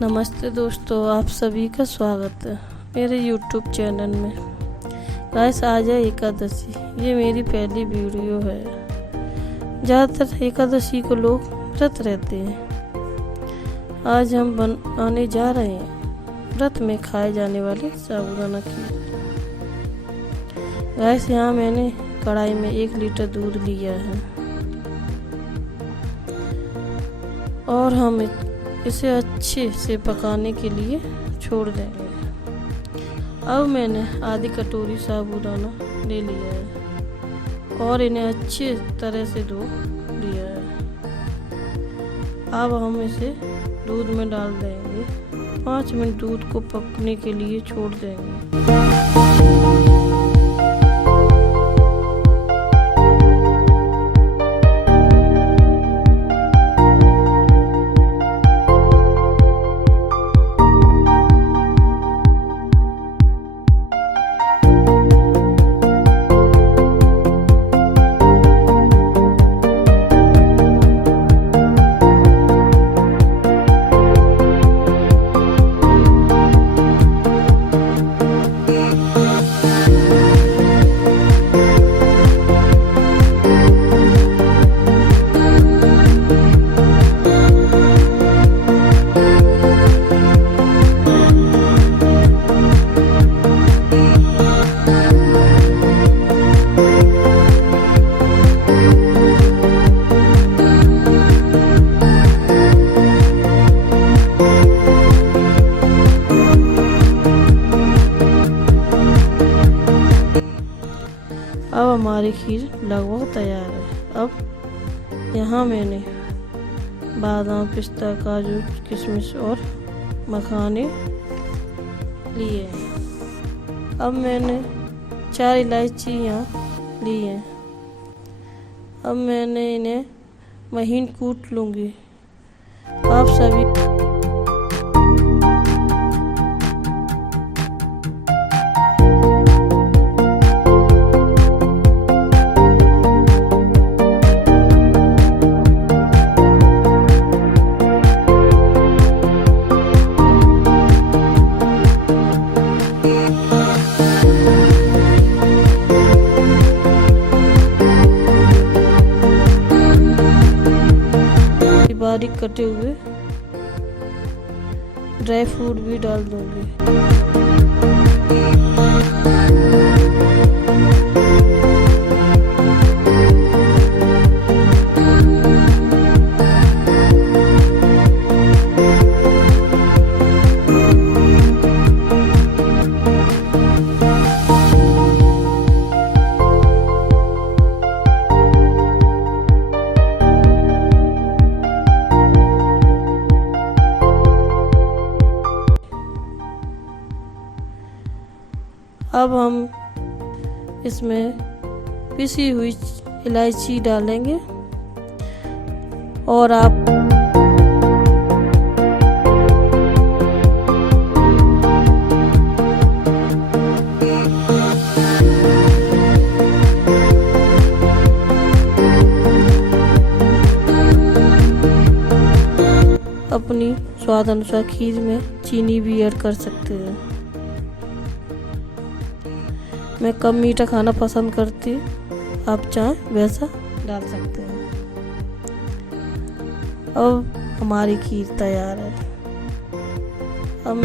नमस्ते दोस्तों, आप सभी का स्वागत है मेरे YouTube चैनल में। गाइस, आज है एकादशी। ये मेरी पहली वीडियो है। ज़्यादातर एकादशी को लोग व्रत रहते हैं। आज हम बनाने जा रहे हैं व्रत में खाए जाने वाले साबूदाना खीर। गाइस, यहाँ मैंने कढ़ाई में 1 लीटर दूध लिया है और हम इसे अच्छे से पकाने के लिए छोड़ देंगे। अब मैंने आधी कटोरी साबूदाना ले लिया है और इन्हें अच्छी तरह से धो लिया है। अब हम इसे दूध में डाल देंगे। 5 मिनट दूध को पकने के लिए छोड़ देंगे। अब हमारी खीर लगभग तैयार है। अब यहाँ मैंने बादाम, पिस्ता, काजू, किशमिश और मखाने लिए हैं। अब मैंने 4 इलायचियाँ ली हैं। अब मैंने इन्हें महीन कूट लूँगी। आप सभी बारीक कटे हुए ड्राई फ्रूट भी डाल दूंगी। अब हम इसमें पिसी हुई इलायची डालेंगे और आप अपनी स्वाद अनुसार खीर में चीनी भी ऐड कर सकते हैं। मैं कम मीठा खाना पसंद करती हूँ, आप चाहें वैसा डाल सकते हैं। अब हमारी खीर तैयार है। अब